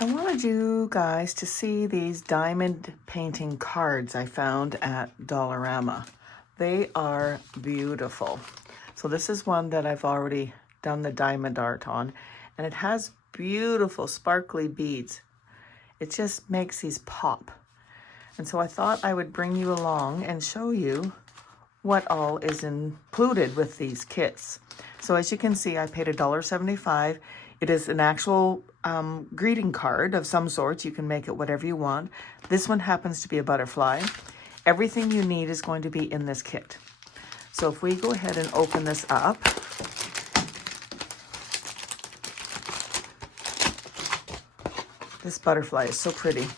I wanted you guys to see these diamond painting cards I found at Dollarama. They are beautiful. So this is one that I've already done the diamond art on, and it has beautiful sparkly beads. It just makes these pop. And so I thought I would bring you along and show you what all is included with these kits. So as you can see, I paid $1.75. It is an actual greeting card of some sort. You can make it whatever you want. This one happens to be a butterfly. Everything you need is going to be in this kit. So if we go ahead and open this up, this butterfly is so pretty.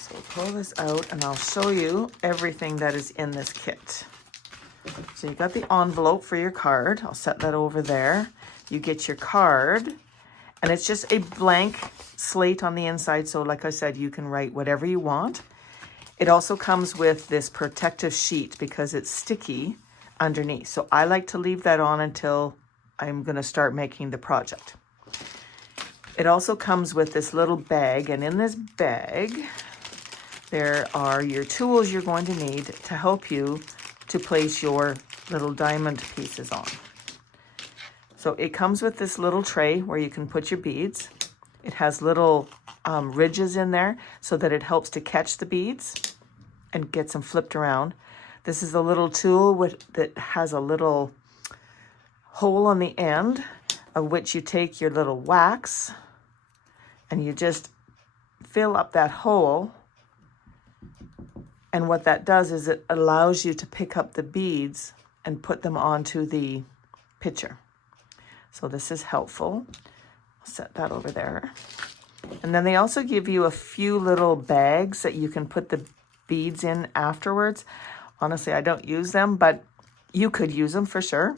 So we'll pull this out and I'll show you everything that is in this kit. So you got the envelope for your card. I'll set that over there. You get your card, and it's just a blank slate on the inside. So like I said, you can write whatever you want. It also comes with this protective sheet because it's sticky underneath. So I like to leave that on until I'm going to start making the project. It also comes with this little bag, and in this bag, there are your tools you're going to need to help you to place your little diamond pieces on. So it comes with this little tray where you can put your beads. It has little ridges in there so that it helps to catch the beads and gets them flipped around. This is a little tool that has a little hole on the end of which you take your little wax and you just fill up that hole. And what that does is it allows you to pick up the beads and put them onto the picture. So this is helpful. I'll set that over there. And then they also give you a few little bags that you can put the beads in afterwards. Honestly, I don't use them, but you could use them for sure.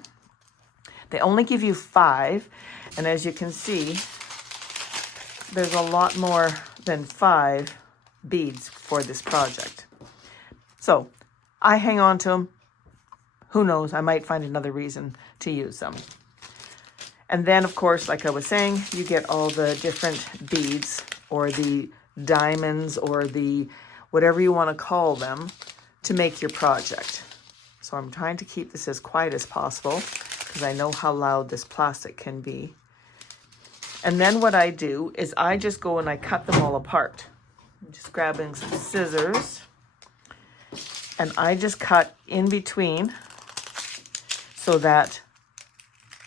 They only give you 5. And as you can see, there's a lot more than 5 beads for this project. So I hang on to them. Who knows, I might find another reason to use them. And then, of course, like I was saying, you get all the different beads or the diamonds or the whatever you want to call them to make your project. So I'm trying to keep this as quiet as possible because I know how loud this plastic can be. And then what I do is I just go and I cut them all apart. I'm just grabbing some scissors. And I just cut in between so that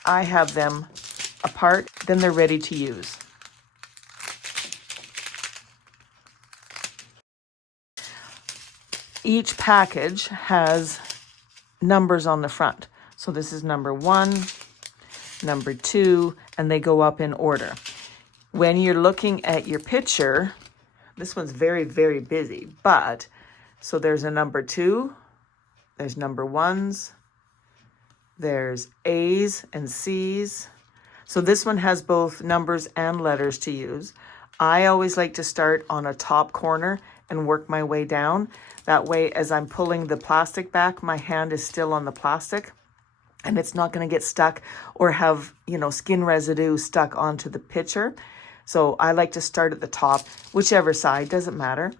I have them apart, then they're ready to use. Each package has numbers on the front. So this is number 1, number 2, and they go up in order. When you're looking at your picture, this one's very, very busy, but so there's a number 2, there's number 1s, there's A's and C's. So this one has both numbers and letters to use. I always like to start on a top corner and work my way down. That way, as I'm pulling the plastic back, my hand is still on the plastic and it's not going to get stuck or have, skin residue stuck onto the picture. So I like to start at the top, whichever side, doesn't matter.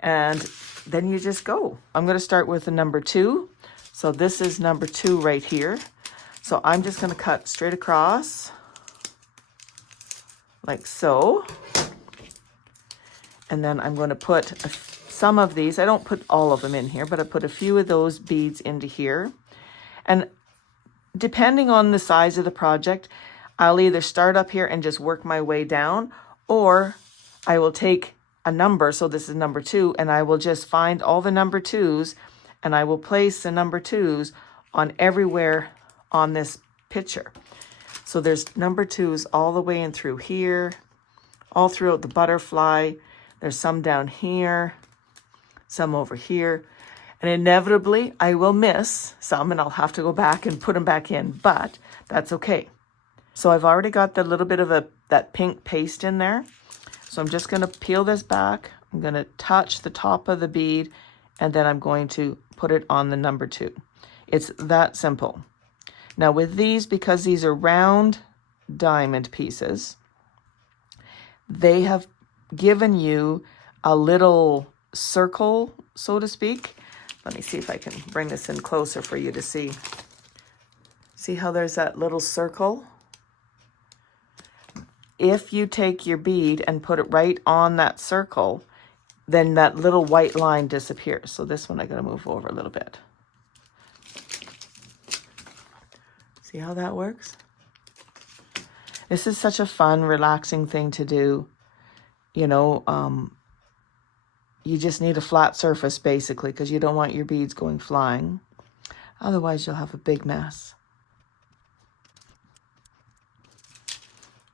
And then you just go. I'm going to start with the number 2. So this is number 2 right here. So I'm just going to cut straight across like so. And then I'm going to put some of these. I don't put all of them in here, but I put a few of those beads into here. And depending on the size of the project, I'll either start up here and just work my way down, or I will take a number, so this is number 2, and I will just find all the number 2s and I will place the number 2s on everywhere on this picture. So there's number 2s all the way in through here, all throughout the butterfly. There's some down here, some over here, and inevitably I will miss some and I'll have to go back and put them back in, but that's okay. So I've already got the little bit of that pink paste in there. So I'm just going to peel this back. I'm going to touch the top of the bead, and then I'm going to put it on the number 2. It's that simple. Now with these, because these are round diamond pieces, they have given you a little circle, so to speak. Let me see if I can bring this in closer for you to see. See how there's that little circle? If you take your bead and put it right on that circle, then that little white line disappears. So this one I gotta move over a little bit. See how that works? This is such a fun, relaxing thing to do. You know, you just need a flat surface basically because you don't want your beads going flying. Otherwise you'll have a big mess.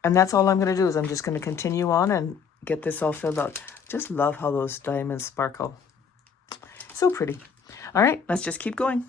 And that's all I'm going to do is I'm just going to continue on and get this all filled out. Just love how those diamonds sparkle. So pretty. All right, let's just keep going.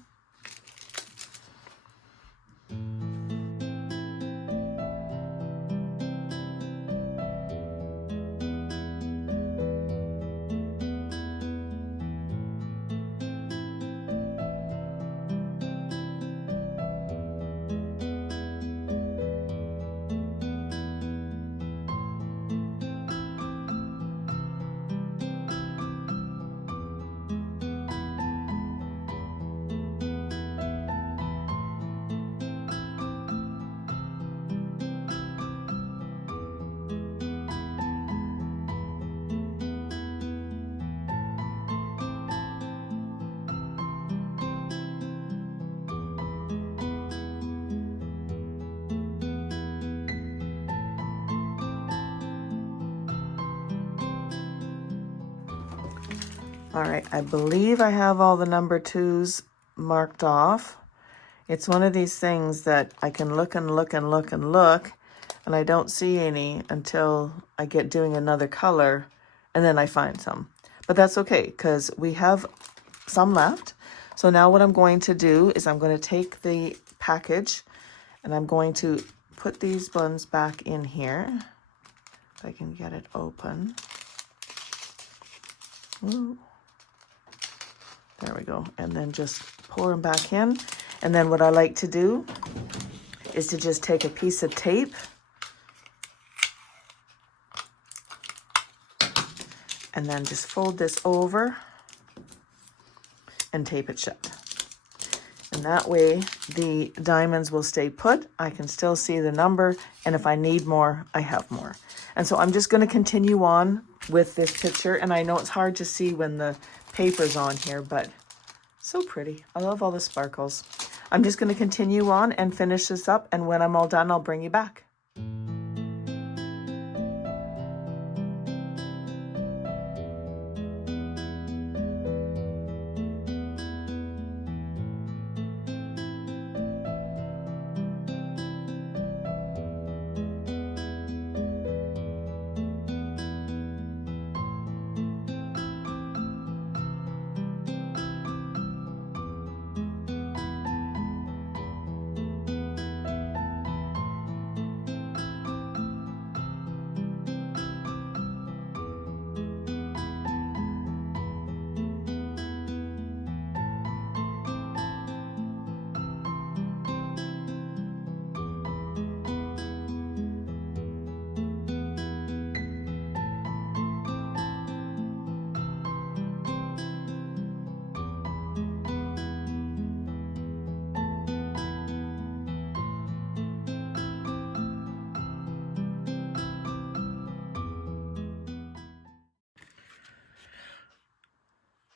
All right, I believe I have all the number 2s marked off. It's one of these things that I can look and look and look and look, and I don't see any until I get doing another color, and then I find some. But that's okay, because we have some left. So now what I'm going to do is I'm going to take the package, and I'm going to put these ones back in here. If I can get it open. Ooh. There we go. And then just pour them back in. And then what I like to do is to just take a piece of tape and then just fold this over and tape it shut. And that way the diamonds will stay put. I can still see the number. And if I need more, I have more. And so I'm just going to continue on with this picture. And I know it's hard to see when the paper's on here, but so pretty. I love all the sparkles. I'm just going to continue on and finish this up. And when I'm all done, I'll bring you back.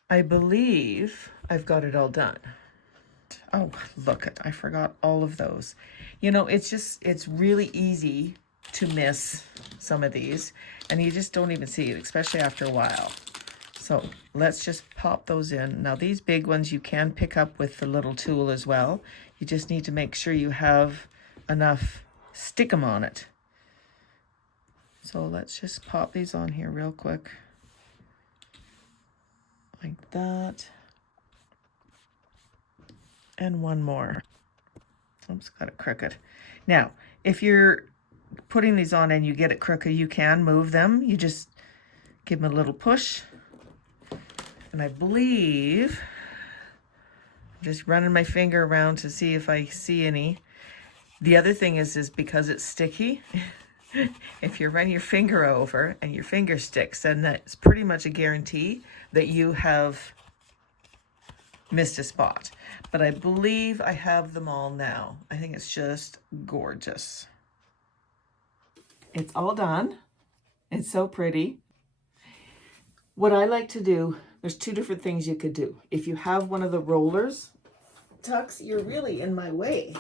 I believe I've got it all done. Oh, look it, I forgot all of those. You know, it's really easy to miss some of these, and you just don't even see it, especially after a while. So let's just pop those in. Now these big ones you can pick up with the little tool as well. You just need to make sure you have enough stickum on it. So let's just pop these on here real quick. Like that. And one more. Oops, got it crooked. Now, if you're putting these on and you get it crooked, you can move them. You just give them a little push. And I believe, I'm just running my finger around to see if I see any. The other thing is because it's sticky, if you run your finger over and your finger sticks, then that's pretty much a guarantee that you have missed a spot. But I believe I have them all now. I think it's just gorgeous. It's all done. It's so pretty. What I like to do, there's two different things you could do. If you have one of the rollers, Tux, you're really in my way.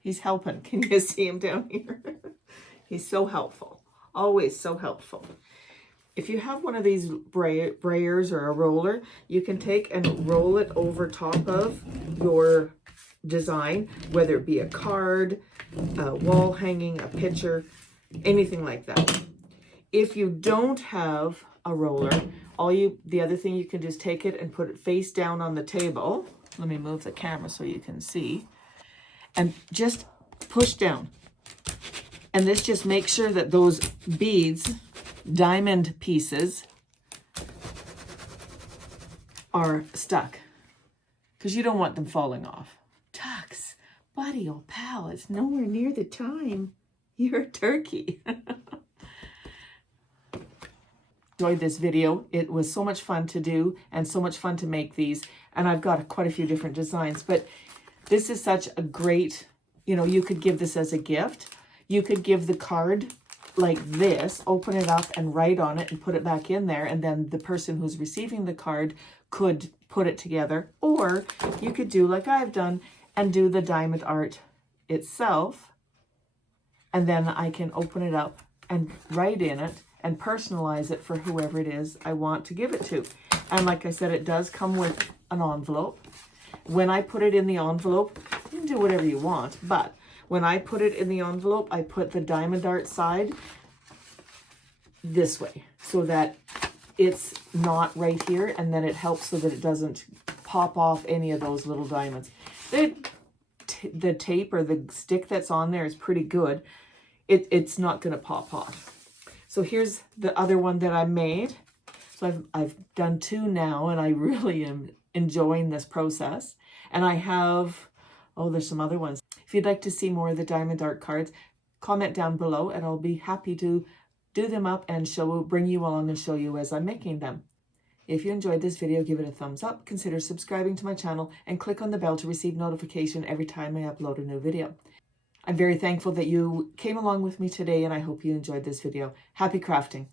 He's helping. Can you see him down here? He's so helpful. Always so helpful. If you have one of these brayers or a roller, you can take and roll it over top of your design, whether it be a card, a wall hanging, a picture, anything like that. If you don't have a roller, the other thing you can do is take it and put it face down on the table. Let me move the camera so you can see. And just push down. And this just makes sure that those beads, diamond pieces, are stuck. Because you don't want them falling off. Tux, buddy, old pal, it's nowhere near the time. You're a turkey. Enjoyed this video. It was so much fun to do and so much fun to make these. And I've got quite a few different designs, but this is such a great, you could give this as a gift. You could give the card like this, open it up and write on it and put it back in there. And then the person who's receiving the card could put it together. Or you could do like I've done and do the diamond art itself. And then I can open it up and write in it and personalize it for whoever it is I want to give it to. And like I said, it does come with an envelope. When I put it in the envelope, you can do whatever you want, but when I put it in the envelope, I put the diamond art side this way so that it's not right here, and then it helps so that it doesn't pop off any of those little diamonds. The tape or the stick that's on there is pretty good. It's not going to pop off. So here's the other one that I made. So I've done two now, and I really am enjoying this process. And I have, there's some other ones. If you'd like to see more of the diamond art cards, comment down below and I'll be happy to do them up and bring you along and show you as I'm making them. If you enjoyed this video, give it a thumbs up, consider subscribing to my channel, and click on the bell to receive notification every time I upload a new video. I'm very thankful that you came along with me today, and I hope you enjoyed this video. Happy crafting!